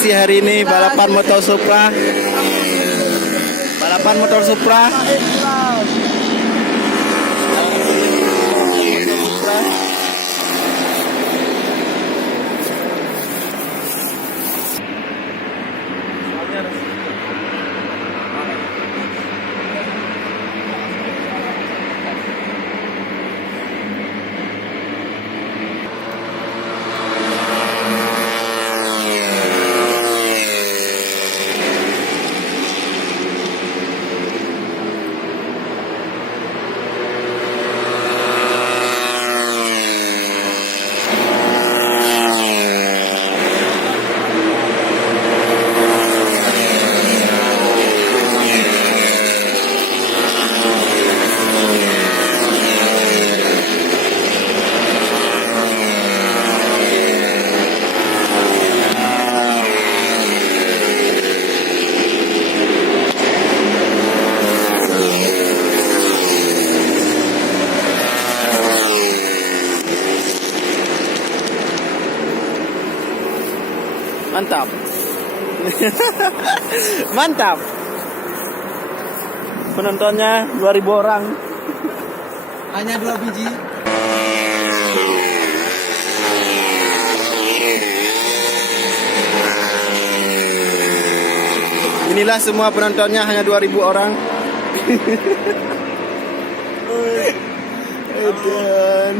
edisi hari ini balapan motor Supra. Balapan motor Supra. Mantap. Mantap. Penontonnya 2000 orang. Hanya 2 biji. Inilah semua penontonnya, hanya 2000 orang. Edan.